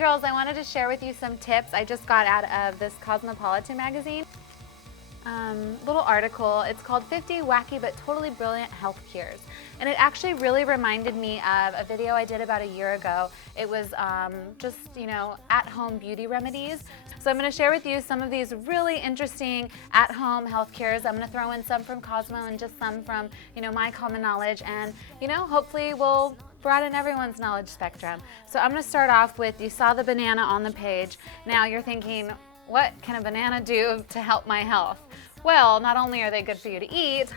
girls, I wanted to share with you some tips I just got out of this Cosmopolitan magazine. Little article. It's called 50 Wacky but Totally Brilliant Health Cures. And it actually really reminded me of a video I did about a year ago. It was just, at-home beauty remedies. So I'm going to share with you some of these really interesting at-home health cures. I'm going to throw in some from Cosmo and just some from, my common knowledge. And, hopefully we'll broaden everyone's knowledge spectrum. So I'm going to start off with, you saw the banana on the page. Now you're thinking, what can a banana do to help my health? Well, not only are they good for you to eat,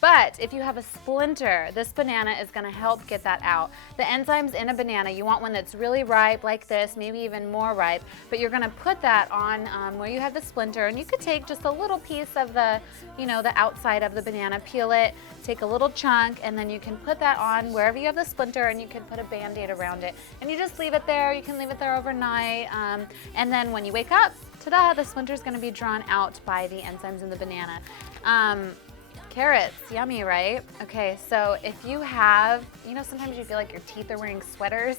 but if you have a splinter, this banana is going to help get that out. The enzymes in a banana, you want one that's really ripe like this, maybe even more ripe, but you're going to put that on where you have the splinter, and you could take just a little piece of the, the outside of the banana, peel it, take a little chunk, and then you can put that on wherever you have the splinter, and you can put a Band-Aid around it. And you just leave it there. You can leave it there overnight, and then when you wake up, ta-da, the splinter is going to be drawn out by the enzymes in the banana. Carrots, yummy, right? Okay, so if you have, sometimes you feel like your teeth are wearing sweaters.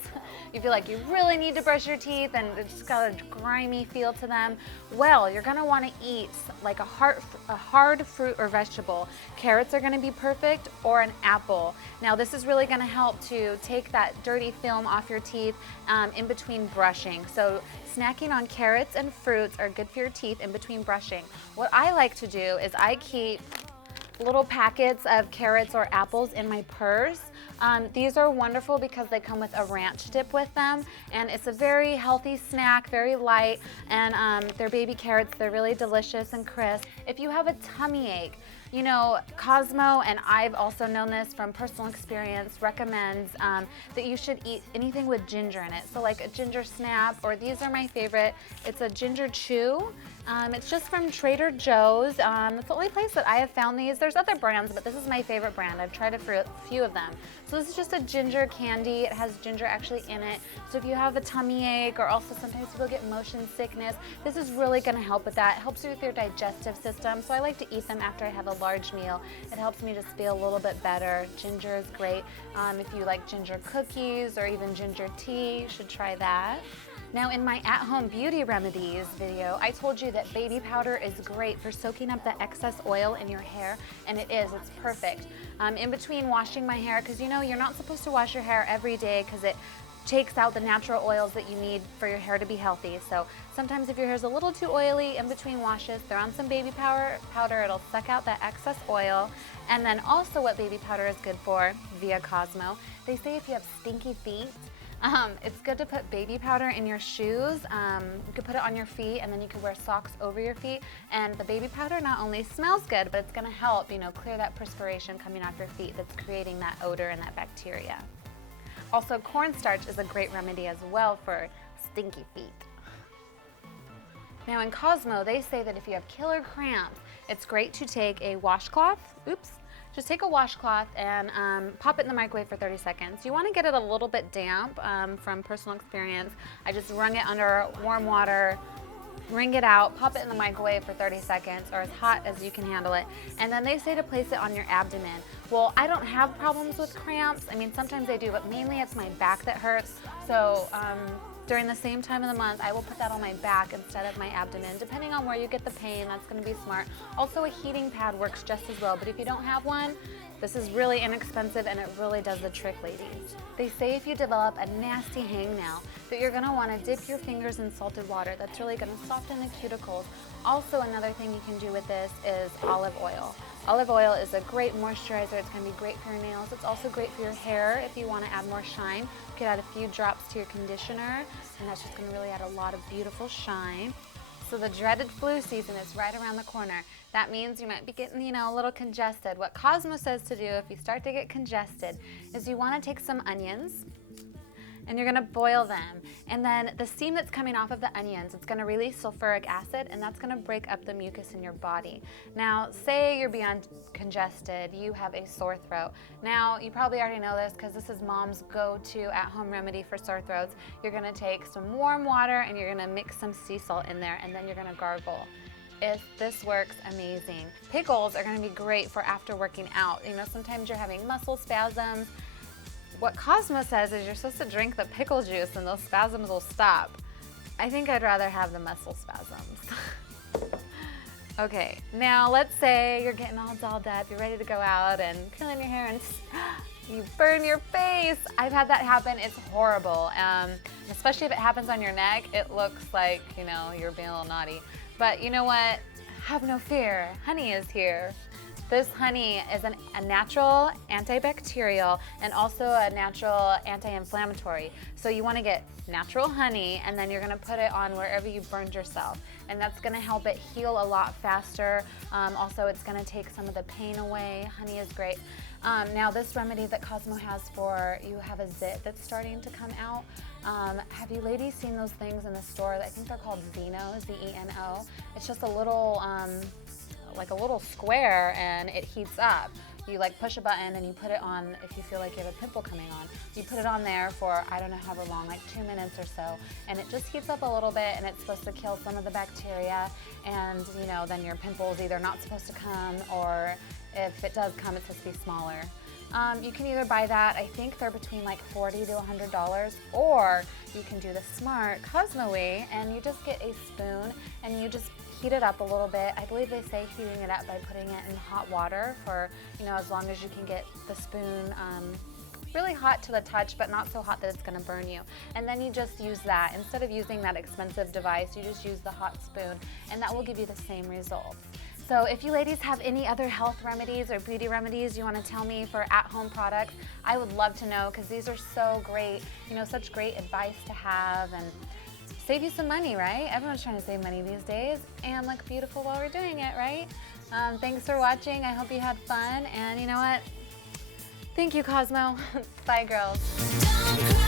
You feel like you really need to brush your teeth and it's just got a grimy feel to them. Well, you're gonna wanna eat like a hard fruit or vegetable. Carrots are gonna be perfect, or an apple. Now this is really gonna help to take that dirty film off your teeth in between brushing. So snacking on carrots and fruits are good for your teeth in between brushing. What I like to do is I keep little packets of carrots or apples in my purse. These are wonderful because they come with a ranch dip with them, and it's a very healthy snack, very light, and they're baby carrots. They're really delicious and crisp. If you have a tummy ache, Cosmo, and I've also known this from personal experience, recommends that you should eat anything with ginger in it. So like a ginger snap, or these are my favorite. It's a ginger chew. It's just from Trader Joe's. It's the only place that I have found these. There's other brands, but this is my favorite brand. I've tried a few of them. So this is just a ginger candy. It has ginger actually in it. So if you have a tummy ache, or also sometimes people get motion sickness, this is really going to help with that. It helps you with your digestive system. So I like to eat them after I have a large meal. It helps me just feel a little bit better. Ginger is great. If you like ginger cookies or even ginger tea, you should try that. Now in my at-home beauty remedies video, I told you that baby powder is great for soaking up the excess oil in your hair, and it is, it's perfect. In between washing my hair, because you're not supposed to wash your hair every day because it takes out the natural oils that you need for your hair to be healthy. So sometimes if your hair's a little too oily, in between washes, throw on some baby powder, it'll suck out that excess oil. And then also what baby powder is good for, via Cosmo, they say if you have stinky feet, it's good to put baby powder in your shoes. You could put it on your feet, and then you could wear socks over your feet. And the baby powder not only smells good, but it's gonna help, clear that perspiration coming off your feet that's creating that odor and that bacteria. Also, cornstarch is a great remedy as well for stinky feet. Now in Cosmo, they say that if you have killer cramps, it's great to take a washcloth, just take a washcloth and pop it in the microwave for 30 seconds. You want to get it a little bit damp from personal experience. I just wrung it under warm water, wring it out, pop it in the microwave for 30 seconds, or as hot as you can handle it. And then they say to place it on your abdomen. Well, I don't have problems with cramps. I mean, sometimes I do, but mainly it's my back that hurts. So during the same time of the month, I will put that on my back instead of my abdomen. Depending on where you get the pain, that's going to be smart. Also, a heating pad works just as well, but if you don't have one, this is really inexpensive and it really does the trick, ladies. They say if you develop a nasty hangnail, that you're going to want to dip your fingers in salted water. That's really going to soften the cuticles. Also, another thing you can do with this is olive oil. Olive oil is a great moisturizer. It's going to be great for your nails. It's also great for your hair if you want to add more shine. You could add a few drops to your conditioner, and that's just going to really add a lot of beautiful shine. So the dreaded flu season is right around the corner. That means you might be getting, a little congested. What Cosmo says to do if you start to get congested is you want to take some onions, and you're gonna boil them. And then the steam that's coming off of the onions, it's gonna release sulfuric acid, and that's gonna break up the mucus in your body. Now, say you're beyond congested, you have a sore throat. Now, you probably already know this because this is mom's go-to at-home remedy for sore throats. You're gonna take some warm water and you're gonna mix some sea salt in there, and then you're gonna gargle. This works amazing. Pickles are gonna be great for after working out. Sometimes you're having muscle spasms. what Cosmo says is you're supposed to drink the pickle juice and those spasms will stop. I think I'd rather have the muscle spasms. Okay, now let's say you're getting all dolled up, you're ready to go out and curling your hair and you burn your face. I've had that happen, it's horrible. Especially if it happens on your neck, it looks like, you know, you're being a little naughty. But you know what? Have no fear, honey is here. This honey is a natural antibacterial and also a natural anti-inflammatory. So you want to get natural honey and then you're going to put it on wherever you burned yourself. And that's going to help it heal a lot faster. Also, it's going to take some of the pain away. Honey is great. Now this remedy that Cosmo has for you have a zit that's starting to come out. Have you ladies seen those things in the store? I think they're called Zeno, Z-E-N-O. It's just a little, like a little square and it heats up. You like push a button and you put it on if you feel like you have a pimple coming on. You put it on there for, I don't know however long, like 2 minutes or so, and it just heats up a little bit and it's supposed to kill some of the bacteria, and you know, then your pimple's either not supposed to come, or if it does come, it's supposed to be smaller. You can either buy that, I think they're between like $40 to $100, or you can do the smart Cosmo way and you just get a spoon and you just heat it up a little bit. I believe they say heating it up by putting it in hot water for, you know, as long as you can get the spoon really hot to the touch, but not so hot that it's going to burn you. And then you just use that. Instead of using that expensive device, you just use the hot spoon, and that will give you the same results. So if you ladies have any other health remedies or beauty remedies you want to tell me for at-home products, I would love to know, because these are so great, you know, such great advice to have and save you some money, right? Everyone's trying to save money these days and look beautiful while we're doing it, right? Thanks for watching. I hope you had fun, and you know what? Thank you, Cosmo. Bye, girls.